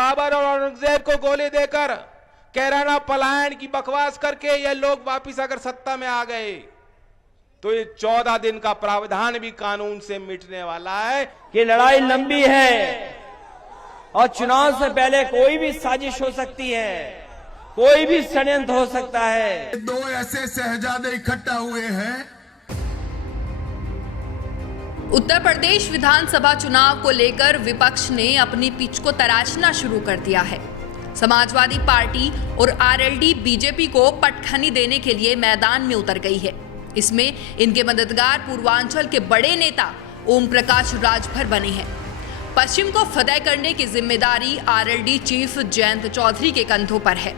बाबर और औरंगजेब को गोली देकर कैराना पलायन की बकवास करके ये लोग वापिस अगर सत्ता में आ गए तो ये 14 दिन का प्रावधान भी कानून से मिटने वाला है। कि लड़ाई लंबी है और चुनाव से पहले कोई भी साजिश हो सकती है, कोई भी षड्यंत्र हो सकता है। दो ऐसे शहजादे इकट्ठा हुए हैं। उत्तर प्रदेश विधानसभा चुनाव को लेकर विपक्ष ने अपनी पिच को तराशना शुरू कर दिया है। समाजवादी पार्टी और आरएलडी बीजेपी को पटखनी देने के लिए मैदान में उतर गई है। इसमें इनके मददगार पूर्वांचल के बड़े नेता ओम प्रकाश राजभर बने हैं। पश्चिम को फतेह करने की जिम्मेदारी आरएलडी चीफ जयंत चौधरी के कंधों पर है,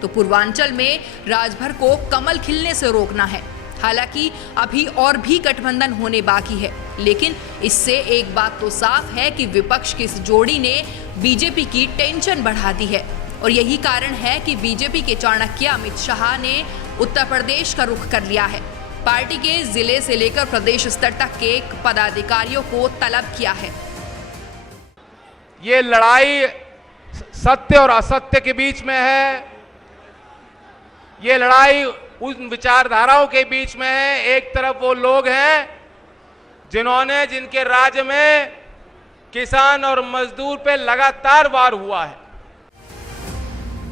तो पूर्वांचल में राजभर को कमल खिलने से रोकना है। हालांकि अभी और भी गठबंधन होने बाकी है, लेकिन इससे एक बात तो साफ है कि विपक्ष की इस जोड़ी ने बीजेपी की टेंशन बढ़ा दी है और यही कारण है कि बीजेपी के चाणक्य अमित शाह ने उत्तर प्रदेश का रुख कर लिया है। पार्टी के जिले से लेकर प्रदेश स्तर तक के पदाधिकारियों को तलब किया है। ये लड़ाई सत्य और असत्य के बीच में है। ये लड़ाई उन विचारधाराओं के बीच में है। एक तरफ वो लोग हैं जिनके राज्य में किसान और मजदूर पे लगातार वार हुआ है।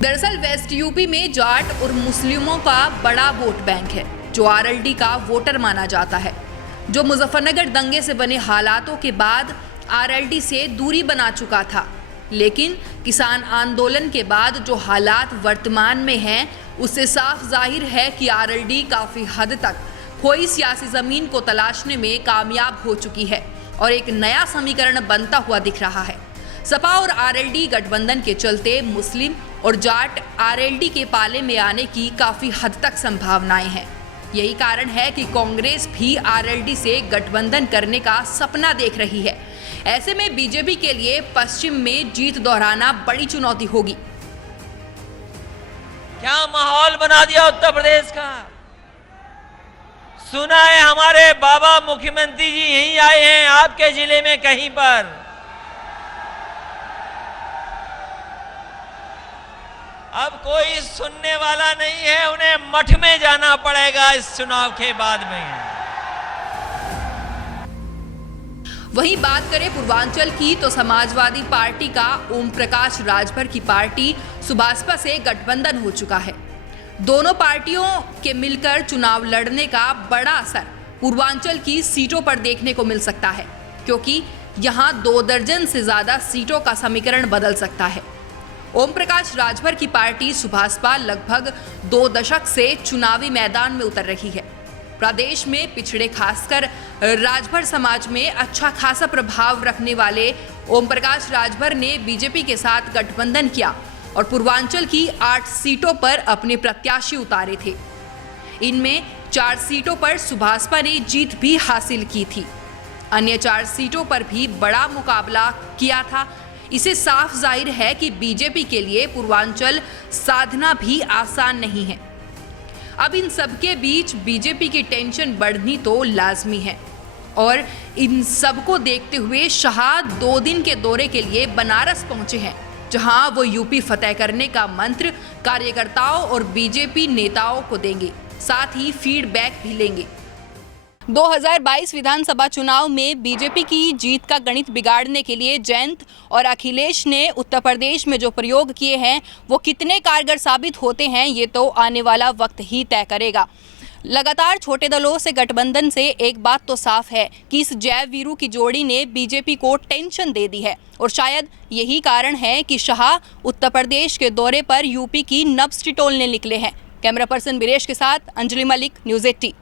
दरअसल वेस्ट यूपी में जाट और मुस्लिमों का बड़ा वोट बैंक है, जो आरएलडी का वोटर माना जाता है, जो मुजफ्फरनगर दंगे से बने हालातों के बाद आरएलडी से दूरी बना चुका था। लेकिन किसान आंदोलन के बाद जो हालात वर्तमान में हैं, उससे साफ जाहिर है कि आरएलडी काफी हद तक खोई सियासी जमीन को तलाशने में कामयाब हो चुकी है और एक नया समीकरण बनता हुआ दिख रहा है। सपा और आरएलडी गठबंधन के चलते मुस्लिम और जाट आरएलडी के पाले में आने की काफी हद तक संभावनाएं हैं। यही कारण है कि कांग्रेस भी आरएलडी से गठबंधन करने का सपना देख रही है। ऐसे में बीजेपी के लिए पश्चिम में जीत दोहराना बड़ी चुनौती होगी। क्या माहौल बना दिया उत्तर प्रदेश का। सुना है हमारे बाबा मुख्यमंत्री जी यहीं आए हैं आपके जिले में कहीं पर। अब कोई सुनने वाला नहीं है, उन्हें मठ में जाना पड़ेगा इस चुनाव के बाद में। वहीं बात करें पूर्वांचल की, तो समाजवादी पार्टी का ओम प्रकाश राजभर की पार्टी सुभाषपा से गठबंधन हो चुका है। दोनों पार्टियों के मिलकर चुनाव लड़ने का बड़ा असर पूर्वांचल की सीटों पर देखने को मिल सकता है, क्योंकि यहां 2 दर्जन से ज्यादा सीटों का समीकरण बदल सकता है। ओम प्रकाश राजभर की पार्टी सुभाषपा लगभग 2 दशक से चुनावी मैदान में उतर रही है। प्रदेश में पिछड़े खासकर राजभर समाज में अच्छा खासा प्रभाव रखने वाले ओम प्रकाश राजभर ने बीजेपी के साथ गठबंधन किया और पूर्वांचल की 8 सीटों पर अपने प्रत्याशी उतारे थे। इनमें 4 सीटों पर सुभाषपा ने जीत भी हासिल की थी। अन्य 4 सीटों पर भी बड़ा मुकाबला किया था। इसे साफ जाहिर है कि बीजेपी के लिए पूर्वांचल साधना भी आसान नहीं है। अब इन सबके बीच बीजेपी की टेंशन बढ़नी तो लाजमी है और इन सबको देखते हुए शाह 2 दिन के दौरे के लिए बनारस पहुंचे हैं, जहां वो यूपी फतेह करने का मंत्र कार्यकर्ताओं और बीजेपी नेताओं को देंगे, साथ ही फीडबैक भी लेंगे। 2022 विधानसभा चुनाव में बीजेपी की जीत का गणित बिगाड़ने के लिए जयंत और अखिलेश ने उत्तर प्रदेश में जो प्रयोग किए हैं वो कितने कारगर साबित होते हैं, ये तो आने वाला वक्त ही तय करेगा। लगातार छोटे दलों से गठबंधन से एक बात तो साफ है कि इस जय वीरू की जोड़ी ने बीजेपी को टेंशन दे दी है और शायद यही कारण है कि शाह उत्तर प्रदेश के दौरे पर यूपी की नब्ज टटोलने निकले हैं। कैमरा पर्सन बीरेश के साथ अंजलि मलिक, न्यूज़ 18।